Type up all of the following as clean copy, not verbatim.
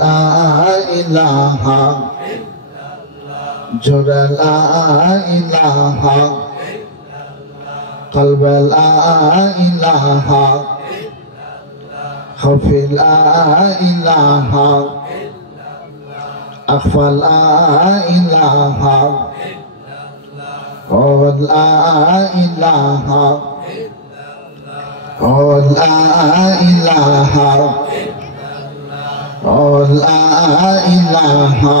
লা ইলাহা জোরে লা ইলাহা কলবে লা ইলাহা খফি লা ইলাহা আখফা লা ইলাহা লা ইলাহা লা ইলাহা লা ইলাহা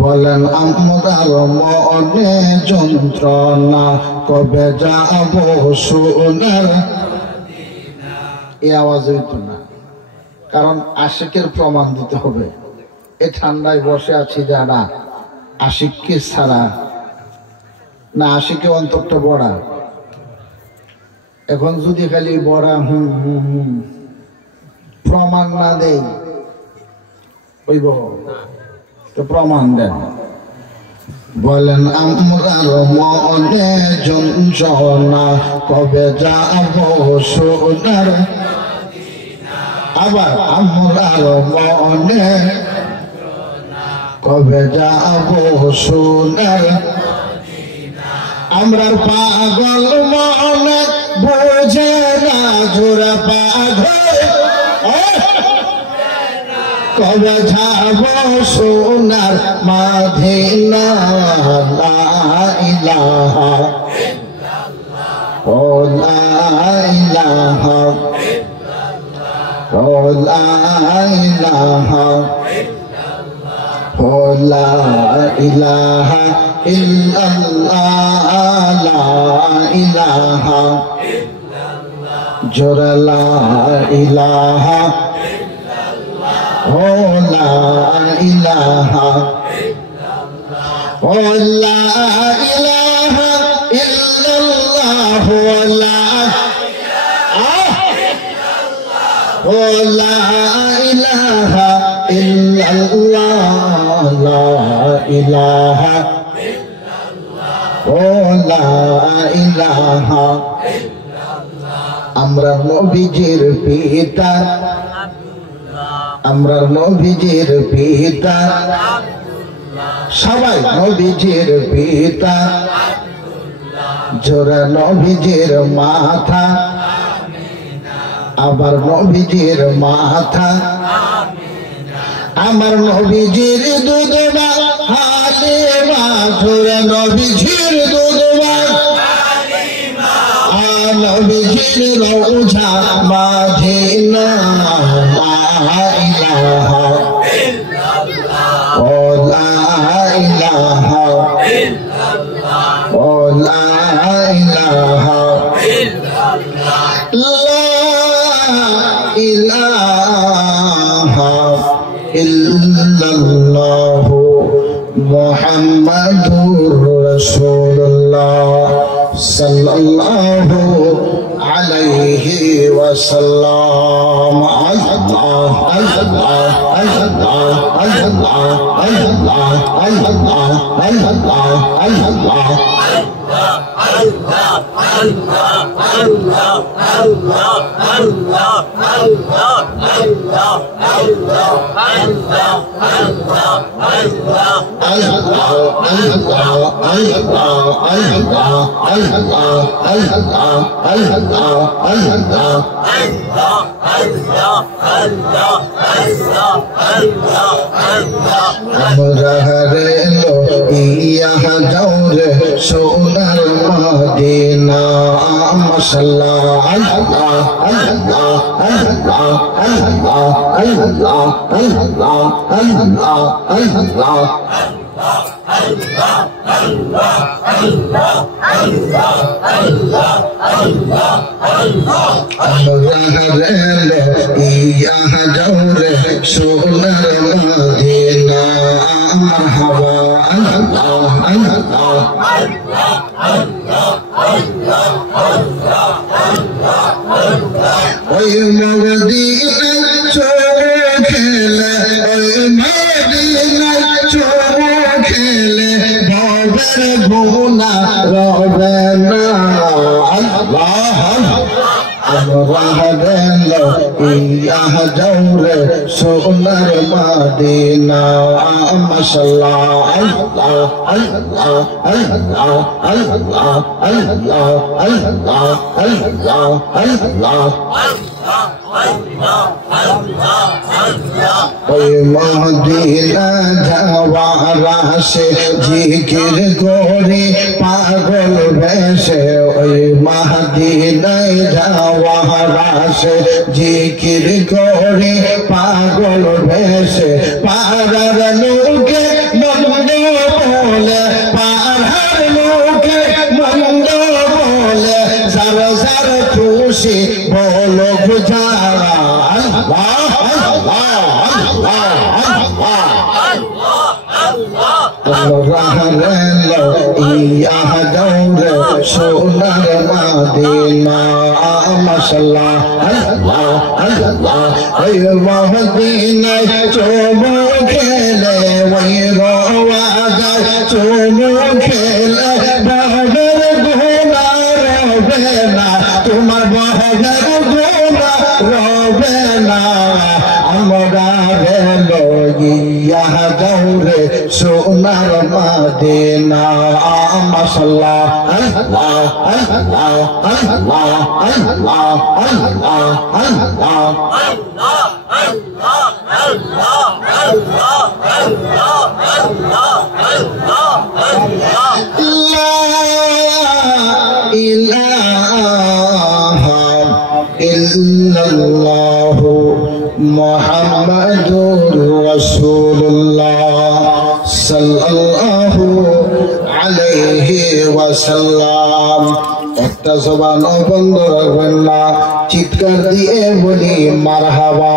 বলেন আমরার মনে যন্ত্রণা কবে যাব সোনার এই আওয়াজ হইতো না, কারণ আশিকের প্রমাণ দিতে হবে। এই ঠান্ডায় বসে আছি যারা আশিককে ছাড়া না, আশিকে অন্তরটা বড়া। এখন যদি খালি বড়া প্রমাণ না দেই হইব, তো প্রমাণ দেন। বলেন আমরার মনে যন্ত্রণা কবে যাব সোনার, আবার আমরার মনে কবে যাব সোনার, আমরার পাগল মনে বোঝে না জোড়া পাগল কবে যাব সোনার মদিনা। লা ইলাহা লা ইলাহা লা ইলাহা লা ইলাহা ইল্লাল্লাহ লা ইলাহা জোরে লা ইলাহা লা ইলাহা লা ইলাহা ইল্লাল্লাহ লা ইলাহা ইল্লাল্লাহ লা ইলাহা লা ইলাহা। আমরা নবীজির পিতা, আমরা নবীজির পিতা, সবাই নবীজির পিতা, জোরে নবীজির মাথা, আবার নবীজির মাথা, আমার নবীজির দুধবা হালিমা, জোরে নবীজির দুধবা নবীজির রওজা মদিনা। লা ইলাহা লা ইলাহা লা ইলাহা লা ইলাহা ইল্লাল্লাহ মুহাম্মাদুর রাসূলুল্লাহ সাল্লাল্লাহু আলাইহি ওয়াসাল্লাম। আল্লাহ আল্লাহ আল্লাহ আল্লাহ আল্লাহ আল্লাহ আল্লাহ আল্লাহ সোনার মদিনা মাশাআল্লাহ আল্লাহ আল্লাহ আল্লাহ আল্লাহ আল্লাহ আল্লাহ আল্লাহ আল্লাহ সোনার মদিনা মারহাবা আল্লাহ আল্লাহ ওই মদিনা চোরে খেলে, ওই মদিনা চোরে খেলে ভবের গুনাহ রবে না। আল্লাহ আমরা গেল ইয়া যাওরে সোনার মদিনা মাশাআল্লাহ আল্লাহ আল্লাহ আল্লাহ আল্লাহ আল্লাহ আল্লাহ আল্লাহ আল্লাহ ওই মদিনা যাওয়ার আসে জিকির করে পাগল বেশে ওই মদিনায় যাওয়ার আসে জিকির করে পাগল বেশে পাড়ার লোকে মন্দ বলে পাড়ার লোকে মন্দ বলে যার যার খুশি বলো বুঝারা আল্লাহ আল্লাহ আল্লাহ ইয়া যাওরে সোনার মদিনা মাশাআল্লাহ আল্লাহ আল্লাহ ওই মদিনায় চুমু খেলে ওই রওয়া যায় চুমু খেলে বাবার গুনাহ রবে না তোমার বাবার গুনাহ রবে না আমরা গেলো ইয়া যাওরে সোনার মদিনা মাশাআল্লাহ আল্লাহ আল্লাহ আল্লাহ আল্লাহ আল্লাহ আল্লাহ লা ইলাহা ইল্লাল্লাহ মুহাম্মাদুর রাসূলুল্লাহ সাল্লাল্লাহু আলাইহি ওয়াসাল্লাম একটা জবান বন্ধ রাখবেন না চিৎকার দিয়ে বলি মারহাবা